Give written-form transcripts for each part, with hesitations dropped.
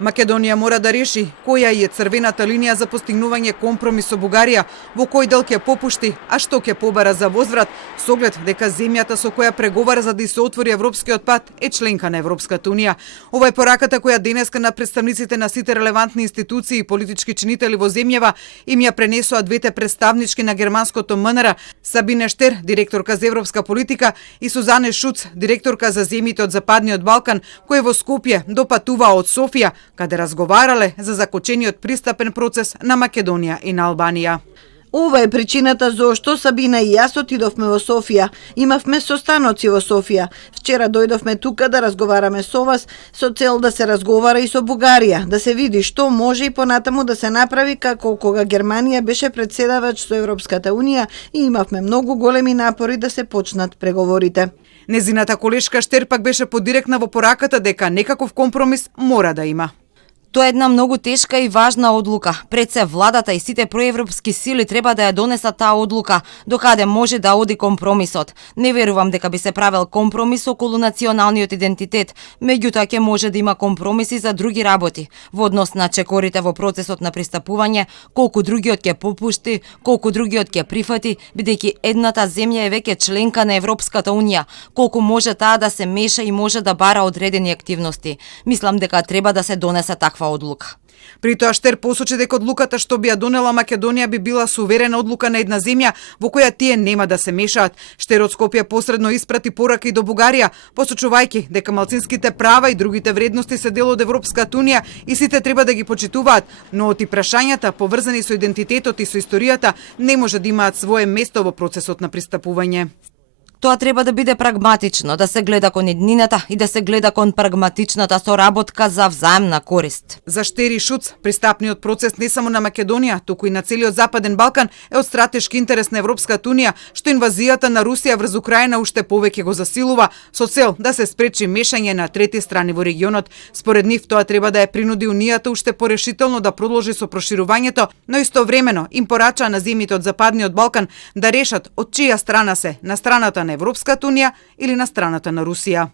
Македонија мора да реши која е црвената линија за постигнување компромис со Бугарија, во кој дел ќе попушти, а што ќе побара за возврат, со оглед дека земјата со која преговара за да се отвори европскиот пат е членка на Европската унија. Ова е пораката која денеска на представниците на сите релевантни институции и политички чинители во земјава им ја пренесоа двете представнички на германското МНР, Сабине Штер, директорка за европска политика, и Сузане Шуц, директорка за земјите од Западниот Балкан, кои во Скопје допатуваа од Софија, каде разговарале за закочениот пристапен процес на Македонија и на Албанија. Ова е причината зошто Сабина и јас отидовме во Софија. Имавме состаноци во Софија. Вчера дојдовме тука да разговараме со вас со цел да се разговара и со Бугарија, да се види што може и понатаму да се направи како кога Германија беше председавач со Европската унија и имавме многу големи напори да се почнат преговорите. Незината колешка Штер пак беше подиректна во пораката дека некаков компромис мора да има. Тоа е една многу тешка и важна одлука. Пред се владата и сите проевропски сили треба да ја донесат таа одлука, докаде може да оди компромисот. Не верувам дека би се правел компромис околу националниот идентитет, меѓутоа ќе може да има компромиси за други работи, во однос на чекорите во процесот на пристапување, колку другиот ќе попушти, колку другиот ќе прифати, бидејќи едната земја е веќе членка на Европската унија, колку може таа да се меша и може да бара одредени активности. Мислам дека треба да се донесе таква одлука. При тоа Штер посочи дека одлуката што би ја донела Македонија би била суверена одлука на една земја во која тие нема да се мешаат. Штер од Скопје посредно испрати порака и до Бугарија, посочувајќи дека малцинските права и другите вредности се дел од Европската унија и сите треба да ги почитуваат, но од прашањата поврзани со идентитетот и со историјата не може да имаат свое место во процесот на пристапување. Тоа треба да биде прагматично, да се гледа кон еднината и да се гледа кон прагматичната соработка за взаемна корист. За Штер и Шуц, пристапниот процес не само на Македонија, туку и на целиот Западен Балкан е од стратешки интерес на Европската унија, што инвазијата на Русија врз Украина уште повеќе го засилува, со цел да се спречи мешање на трети страни во регионот. Според нив тоа треба да ја принуди унијата уште порешително да продолжи со проширувањето, но истовремено им порачаа на земјите од Западниот Балкан да решат од чија страна се, на страната на Европската унија или на страната на Русија.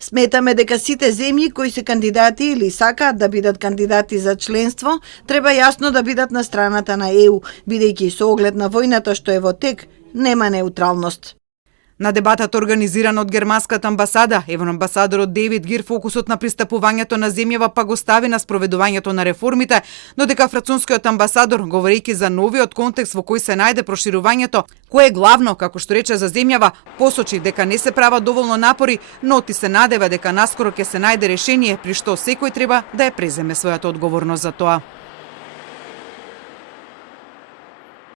Сметаме дека сите земји кои се кандидати или сакаат да бидат кандидати за членство, треба јасно да бидат на страната на ЕУ, бидејќи со оглед на војната што е во тек, нема неутралност. На дебатата организирана од германската амбасада, евроамбасадорот Дейвид Гир фокусот на пристапувањето на земјава па го стави на спроведувањето на реформите, но дека францускиот амбасадор, говорејќи за новиот контекст во кој се најде проширувањето, кое е главно, како што рече за земјава, посочи дека не се прават доволно напори, но ти се надева дека наскоро ќе се најде решение при што секој треба да ја преземе својата одговорност за тоа.